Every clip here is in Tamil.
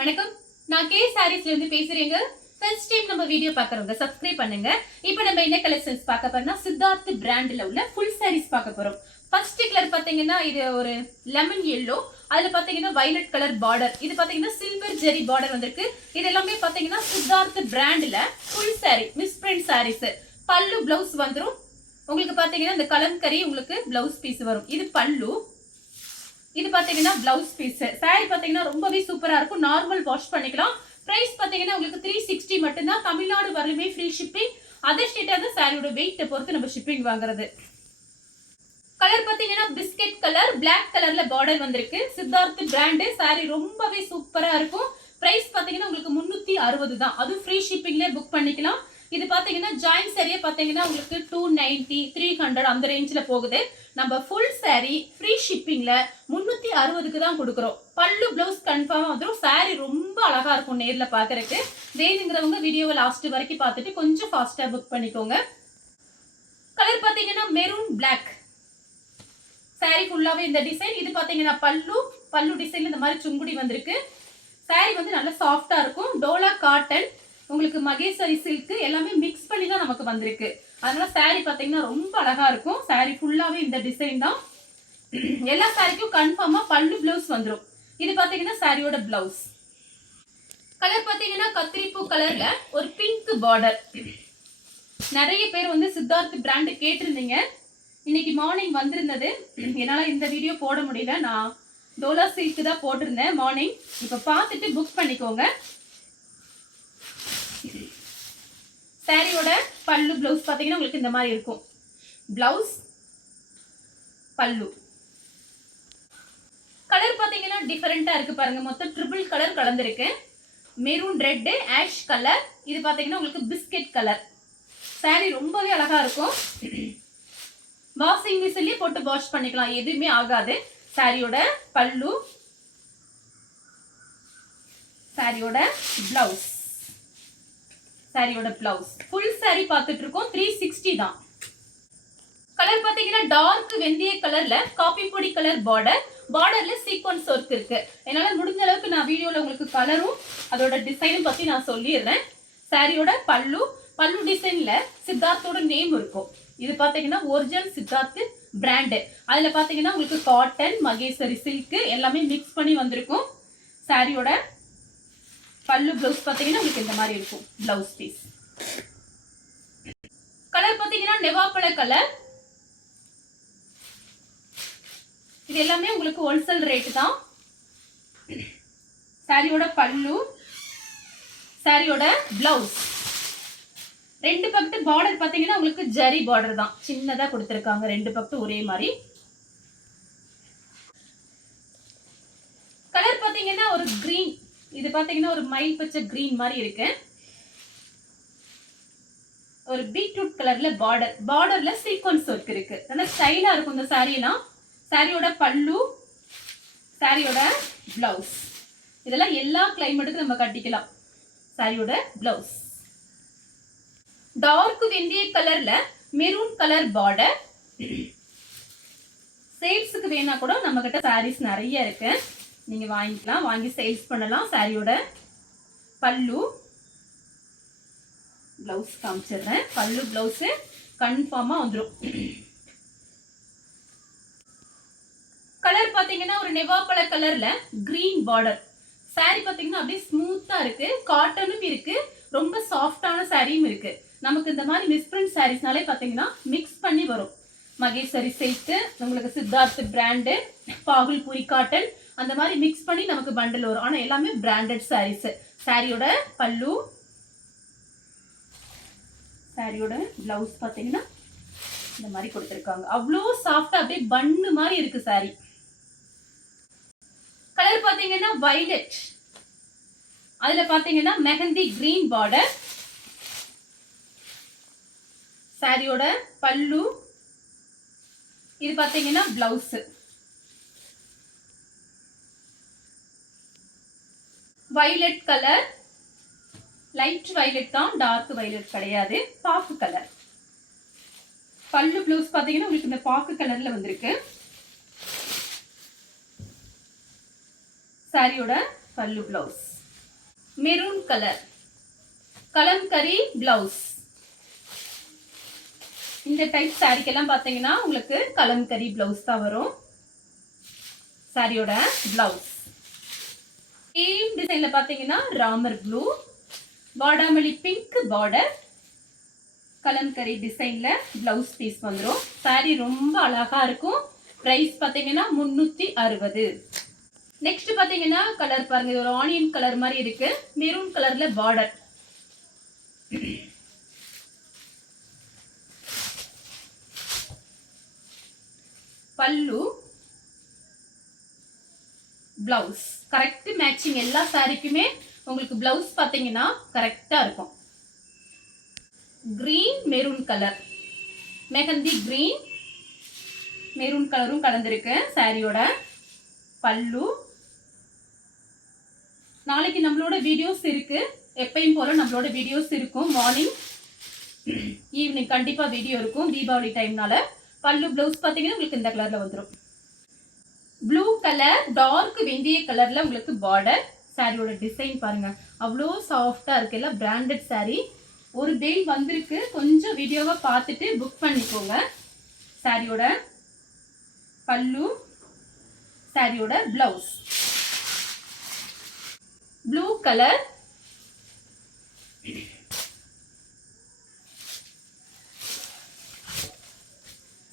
வணக்கம். நான் கே சாரீஸ்ல இருந்து பேசுறேங்க. ஃபர்ஸ்ட் டைம் நம்ம வீடியோ பார்க்கறவங்க சப்ஸ்கிரைப் பண்ணுங்க. இப்போ நம்ம என்ன கலெக்ஷன்ஸ் பார்க்க போறோம்னா சித்தார்த் பிராண்ட்ல உள்ள ஃபுல் சாரீஸ் பார்க்க போறோம். ஃபர்ஸ்ட் கலர் பாத்தீங்கன்னா இது ஒரு லெமன் yellow. அதுல பாத்தீங்கன்னா violet கலர் பார்டர். இது பாத்தீங்கன்னா சில்வர் ஜெரி பார்டர் வந்திருக்கு. இது எல்லாமே பாத்தீங்கன்னா சித்தார்த் பிராண்ட்ல full sari misprint sarees. பல்லு பிளவுஸ் வந்துரும். உங்களுக்கு பாத்தீங்கன்னா இந்த கலம்கரி உங்களுக்கு பிளவுஸ் பீஸ் வரும். இது பல்லு. இது பாத்தீங்கன்னா பிளவுஸ் பீஸ். சாரி பாத்தீங்கன்னா ரொம்பவே சூப்பரா இருக்கும். நார்மல் வாஷ் பண்ணிக்கலாம். பிரைஸ் பாத்தீங்கன்னா உங்களுக்கு 360 மட்டும் தான். தமிழ்நாடு வரலுமே ஃப்ரீ ஷிப்பிங். அதர் ஸ்டேட்டா தான் சாரியோட வெயிட் பொறுத்து நம்ம ஷிப்பிங் வாங்குறது. கலர் பாத்தீங்கன்னா பிஸ்கட் கலர், பிளாக் கலர்ல பார்டர் வந்திருக்கு. சித்தார்த் பிராண்ட் சாரி ரொம்பவே சூப்பரா இருக்கும். பிரைஸ் பாத்தீங்கன்னா உங்களுக்கு 360 தான். அது ஃப்ரீ ஷிப்பிங்ல புக் பண்ணிக்கலாம். இது பாத்தீங்கன்னா ஜாயின் சாரியே பாத்தீங்கன்னா உங்களுக்கு 290, 300 அந்த ரேஞ்சில போகுது. நம்ம ஃபுல் சாரி ஃப்ரீ ஷிப்பிங்ல 360க்கு தான் கொடுக்குறோம். பல்லு பிளவுஸ் கன்ஃபார்மா வந்துடும். சாரி ரொம்ப அழகா இருக்கும் நேர்ல பாக்குறதுக்கு. வேணுங்கிறவங்க வீடியோவை லாஸ்ட் வரைக்கும் பார்த்துட்டு கொஞ்சம் ஃபாஸ்டா புக் பண்ணிக்கோங்க. கலர் பாத்தீங்கன்னா மெரூன் பிளாக். சாரி ஃபுல்லாவே இந்த டிசைன். இது பாத்தீங்கன்னா பல்லு டிசைன்ல இந்த மாதிரி சுங்குடி வந்திருக்கு. சாரி வந்து நல்லா சாஃப்டா இருக்கும். டோலா காட்டன், உங்களுக்கு மகேஸ்வரி சில்க் எல்லாமே மிக்ஸ் பண்ணி தான் நமக்கு வந்திருக்கு. அதனால சாரி பாத்தீங்கன்னா ரொம்ப அழகா இருக்கும். சாரி ஃபுல்லாவே இந்த டிசைன் தான். எல்லா சாரிக்கும் கன்ஃபார்மா பல்லு பிளவுஸ் வந்துடும். இது பாத்தீங்கன்னா சாரியோட பிளவுஸ். கலர் பாத்தீங்கன்னா கத்திரிப்பூ கலர்ல ஒரு பிங்க் பார்டர். நிறைய பேர் வந்து சித்தார்த் பிராண்ட் கேட்டிருந்தீங்க. இன்னைக்கு மார்னிங் வந்திருந்தது. என்னால இந்த வீடியோ போட முடியல. நான் டோலா சில்க் தான் போட்டிருந்தேன் மார்னிங். இப்ப பார்த்துட்டு புக் பண்ணிக்கோங்க. சாரியோட பல்லு பிளவுஸ் பாத்தீங்கன்னா உங்களுக்கு இந்த மாதிரி இருக்கும். பிளவுஸ் பல்லு. கலர் பாத்தீங்கன்னா டிஃபரெண்டா இருக்கு பாருங்க. மொத்தம் ட்ரிபிள் கலர் கலந்துருக்கு. Maroon red, ash colour. இது பாத்தீங்கன்னா உங்களுக்கு பிஸ்கட் கலர். சாரி ரொம்பவே அழகா இருக்கும். வாஷிங் மிஷின்லயே போட்டு வாஷ் பண்ணிக்கலாம், எதுவுமே ஆகாது. சாரியோட பல்லு, சாரியோட பிளவுஸ். சாரியோட பிளவுஸ் ஃபுல் சாரி பார்த்துட்டு இருக்கோம். 360 தான். கலர் பாத்தீங்கன்னா டார்க் வெந்தய கலர்ல காபி பொடி கலர் பார்டர். பார்டர்ல சீக்வன்ஸ் ஒர்க் இருக்கு. என்னால முடிஞ்ச அளவுக்கு நான் வீடியோல உங்களுக்கு கலரும் அதோட டிசைனும் பத்தி நான் சொல்லிடுறேன். சாரியோட பல்லு டிசைன்ல சித்தார்த்தோட நேம் இருக்கும். இது பாத்தீங்கன்னா ஒரிஜினல் சித்தார்த் பிராண்ட். அதுல பாத்தீங்கன்னா உங்களுக்கு காட்டன், மகேஸ்வரி சில்க் எல்லாமே மிக்ஸ் பண்ணி வந்திருக்கும். சாரியோட பல்லு பிளவுஸ் பாத்தீங்கன்னா உங்களுக்கு இந்த மாதிரி இருக்கும். Blouse piece. கலர் பாத்தீங்கன்னா நெவாப்பழ கலர். இது எல்லாமே உங்களுக்கு ஹோல்சேல் ரேட் தான். சாரியோட பல்லு, சாரியோட பிளவுஸ். ரெண்டு பக்கத்து பார்டர் பாத்தீங்கன்னா உங்களுக்கு ஜரி பார்டர் தான். சின்னதா கொடுத்திருக்காங்க. ரெண்டு பக்கத்து ஒரே மாதிரி. கலர் பாத்தீங்கன்னா ஒரு கிரீன். இது பாத்தீங்கன்னா ஒரு மயில் பச்சை கிரீன் மாதிரி இருக்கு. ஒரு பீட்ரூட் கலர்ல பார்டர்ல சீக்வன்ஸ் ஒர்க் இருக்கு. நல்ல ஸ்டைலா இருக்கும் இந்த சாரீலாம். சாரியோட பல்லு, சாரியோட பிளவுஸ். இதெல்லாம் எல்லா கிளைமேட்டுக்கும் நம்ம கட்டிக்கலாம். சாரியோட பிளவுஸ். டார்க் வெந்தய கலர்ல மெரூன் கலர் பார்டர். சேல்ஸுக்கு வேணா கூட நம்ம கிட்ட சாரீஸ் நிறைய இருக்கு. நீங்க வாங்கிக்கலாம், வாங்கி சேல்ஸ் பண்ணலாம். சாரியோட பல்லு, பிளவுஸ் காமிச்சிடுறேன். பல்லு பிளவுஸ் கன்ஃபார்மா வந்துடும். கலர் பாத்தீங்கன்னா ஒரு நெவாப்பழ கலர்ல கிரீன் பார்டர். சாரி பாத்தீங்கன்னா அப்படியே ஸ்மூத்தா இருக்கு. காட்டனும் இருக்கு, ரொம்ப சாஃப்டான சாரியும் இருக்கு. நமக்கு இந்த மாதிரி மிஸ்பிரிண்ட் சாரீஸ்னாலே பாத்தீங்கன்னா மிக்ஸ் பண்ணி வரும். மகேஸ்வரி சில்க், உங்களுக்கு சித்தார்த் பிராண்ட், பாகுல்பூரி காட்டன் அந்த மாதிரி மிக்ஸ் பண்ணி நமக்கு பண்டல் வரும். ஆனா எல்லாமே பிராண்டட் சாரீஸ். சாரியோட பல்லு, சாரியோட பிளவுஸ் பாத்தீங்கன்னா இந்த மாதிரி கொடுத்திருக்காங்க. அவ்வளோ சாஃப்டா அப்படியே பன்னு மாதிரி இருக்கு சாரி. கலர் பாத்தீங்கன்னா வயலட். அதுல பாத்தீங்கன்னா மெஹந்தி கிரீன் பார்டர். சாரியோட பல்லு, இது பாத்தீங்கன்னா blouse. Violet colour, light violet தான், டார்க் வயலட் கிடையாது. பாக்கு கலர். பல்லு பிளவுஸ் பாத்தீங்கன்னா உங்களுக்கு இந்த பாக்கு கலர்ல வந்திருக்கு. சாரியோட பல்லு blouse. Maroon colour kalamkari blouse. இந்த டைப் சாரிக்கெல்லாம் பார்த்தீங்கன்னா உங்களுக்கு கலம்கரி பிளவுஸ் தான் வரும். சாரியோட பிளவுஸ் சேம் டிசைன்ல பார்த்தீங்கன்னா ராமர் ப்ளூ, வாடாமல்லி பிங்க் பார்டர், கலம்கரி டிசைன்ல பிளவுஸ் பீஸ் வந்துடும். சாரி ரொம்ப அழகா இருக்கும். பிரைஸ் பார்த்தீங்கன்னா 360. நெக்ஸ்ட் பார்த்தீங்கன்னா கலர் பாருங்க, ஒரு ஆனியன் கலர் மாதிரி இருக்கு, மெரூன் கலர்ல பார்டர். பல்லு, பிளவுஸ் கரெக்ட் மேட்சிங். எல்லா சாரிக்குமே உங்களுக்கு பிளவுஸ் பார்த்தீங்கன்னா கரெக்டா இருக்கும். Green maroon colour, mehndi green maroon கலரும் கலந்துருக்கு சாரியோட. பல்லு. நாளைக்கு நம்மளோட வீடியோஸ் இருக்கு, எப்பயும் போல நம்மளோட வீடியோஸ் இருக்கும். மார்னிங் ஈவினிங் கண்டிப்பா வீடியோ இருக்கும் தீபாவளி டைம்னால. பல்லு பிளவுஸ் பார்த்தீங்கன்னா உங்களுக்கு இந்த கலர்ல வந்துடும். ப்ளூ கலர் டார்க் வெந்தய கலர்ல உங்களுக்கு பார்டர். சாரியோட டிசைன் பாருங்க, அவ்வளோ சாஃப்டா இருக்கு. எல்லாம் பிராண்டட் சாரி. ஒரு பேல் வந்திருக்கு, கொஞ்சம் வீடியோவை பார்த்துட்டு புக் பண்ணிக்கோங்க. சாரியோட பல்லு, சாரியோட பிளவுஸ். ப்ளூ கலர்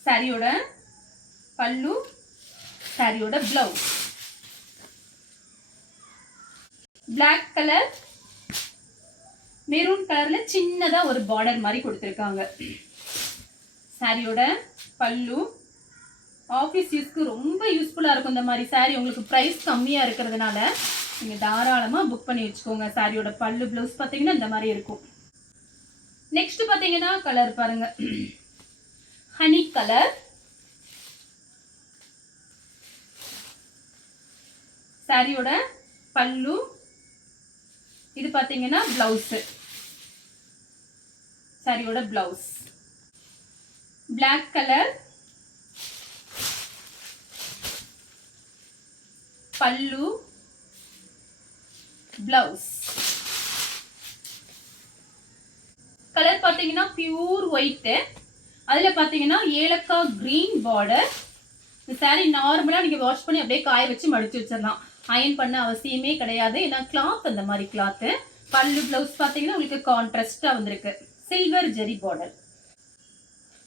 சாரியோட பல்லு, சாரியோட பிளவுஸ். பிளாக் கலர் மெரூன் கலர்ல சின்னதா ஒரு பார்டர் மாதிரி கொடுத்துருக்காங்க. சாரியோட பல்லு. ஆஃபீஸ் யூஸ்க்கு ரொம்ப யூஸ்ஃபுல்லா இருக்கும் இந்த மாதிரி சாரி. உங்களுக்கு பிரைஸ் கம்மியா இருக்கிறதுனால நீங்க தாராளமா புக் பண்ணி வச்சுக்கோங்க. சாரியோட பல்லு பிளவுஸ் பார்த்தீங்கன்னா இந்த மாதிரி இருக்கும். நெக்ஸ்ட் பார்த்தீங்கன்னா கலர் பாருங்க, ஹனி கலர். சாரியோட பல்லு. இது பார்த்தீங்கன்னா பிளவுஸ். சாரியோட பிளவுஸ். பிளாக் கலர் பல்லு, பிளவுஸ். கலர் பார்த்தீங்கன்னா பியூர் ஒயிட். அதுல பார்த்தீங்கன்னா ஏலக்காய் கிரீன் பார்டர். இந்த சாரி நார்மலா நீங்க வாஷ் பண்ணி அப்படியே காய வச்சு மடிச்சு வச்சிடலாம். அயன் பண்ண அவசியமே கிடையாது, ஏன்னா கிளாத் அந்த மாதிரி கிளாத். பல்லு பிளவுஸ் பார்த்தீங்கன்னா உங்களுக்கு கான்ட்ராஸ்டா வந்திருக்கு, சில்வர் ஜெரி பார்டர்.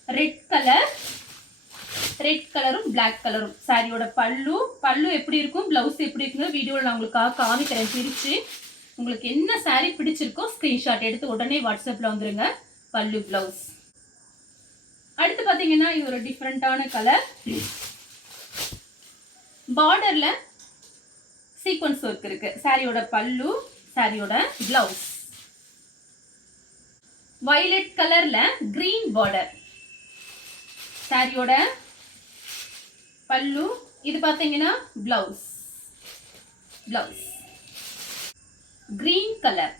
ரெட் கலர், ரெட் கலரும் பிளாக் கலரும். சாரியோட பல்லு. பல்லு எப்படி இருக்கும், பிளவுஸ் எப்படி இருக்குன்னு வீடியோவில் நான் உங்களுக்காக காமிக்கிறேன் பிரிச்சு. உங்களுக்கு என்ன சாரி பிடிச்சிருக்கோ ஸ்கிரீன்ஷாட் எடுத்து உடனே வாட்ஸ்அப்ல வந்துருங்க. பல்லு பிளவுஸ். அடுத்து பாத்தீங்கன்னா இது ஒரு டிஃப்ரெண்டான கலர். பார்டர்ல சீக்வன்ஸ் ஒர்க் இருக்கு. சாரியோட பல்லு, சாரியோட பிளவுஸ். வயலட் கலர்ல கிரீன் பார்டர். சாரியோட பல்லு. இது பாத்தீங்கன்னா பிளவுஸ். Blouse green colour.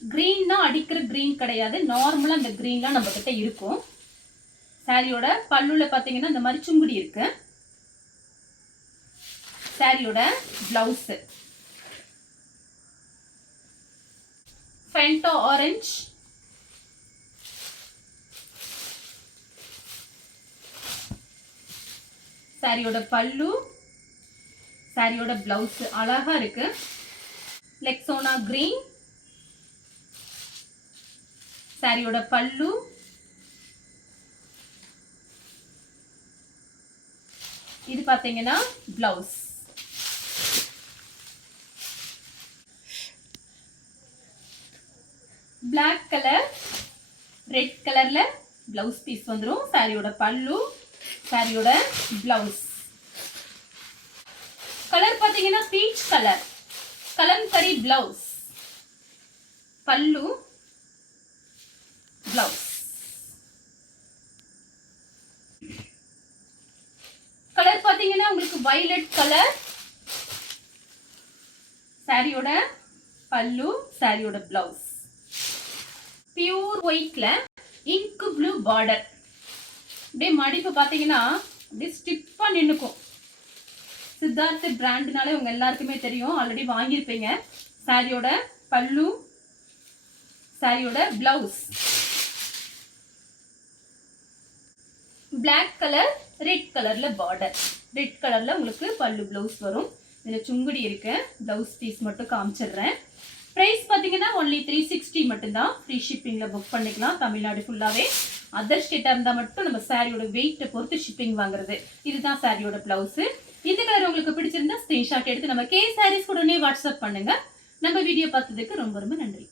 கிரீன்னா அடிக்கிற கிரீன் கிடையாது, நார்மலா அந்த கிரீன்லாம் நம்ம கிட்ட இருக்கும். சாரியோட பல்லுல பாத்தீங்கன்னா இந்த மாதிரி சுங்குடி இருக்கு. சாரியோட பிளவுஸ் ஃபென்டா ஆரஞ்சு. சாரியோட பல்லு, சாரியோட பிளவுஸ் அழகா இருக்கு. லெக்ஸோனா கிரீன். சாரியோட பல்லு, இது பாத்தீங்கன்னா பிளவுஸ். பிளாக் கலர் ரெட் கலர்ல பிளவுஸ் பீஸ் வந்துடும். சாரியோட பல்லு, சாரியோட பிளவுஸ். கலர் பாத்தீங்கன்னா பீச் கலர், கலம்கரி பிளவுஸ். பல்லு, பிளவுஸ். கலர் பாத்தீங்கன்னா உங்களுக்கு வயலட் கலர். சாரியோட பல்லு, சாரியோட பிளவுஸ். பியூர் ஒயிட்ல இங்க் ப்ளூ பார்டர். அப்படியே மடிப்பு பாத்தீங்கன்னா அப்படியே ஸ்டிப்பா நின்னுக்கும். சித்தார்த் பிராண்ட்னாலே உங்க எல்லாருக்குமே தெரியும், ஆல்ரெடி வாங்கியிருப்பீங்க. சாரியோட பல்லு, சாரியோட பிளவுஸ் Black கலர், ரெட் கலர்ல பார்டர். ரெட் கலர்ல உங்களுக்கு பல்லு பிளவுஸ் வரும். இதுல சுங்குடி இருக்கு. பிளவுஸ் பீஸ் மட்டும் காமிச்சிடுறேன். பிரைஸ் பாத்தீங்கன்னா only 360 மட்டும்தான். ஃப்ரீ ஷிப்பிங்ல புக் பண்ணிக்கலாம் தமிழ்நாடு ஃபுல்லாவே. அதர் ஸ்டேட்டா இருந்தா மட்டும் நம்ம சாரியோட வெயிட்டை பொறுத்து ஷிப்பிங் வாங்குறது. இதுதான் சாரியோட பிளவுஸ். இந்த கலர் உங்களுக்கு பிடிச்சிருந்தா ஸ்கிரீன்ஷாட் எடுத்து நம்ம கே சாரீஸ் உடனே வாட்ஸ்அப் பண்ணுங்க. நம்ம வீடியோ பார்த்ததுக்கு ரொம்ப ரொம்ப நன்றி.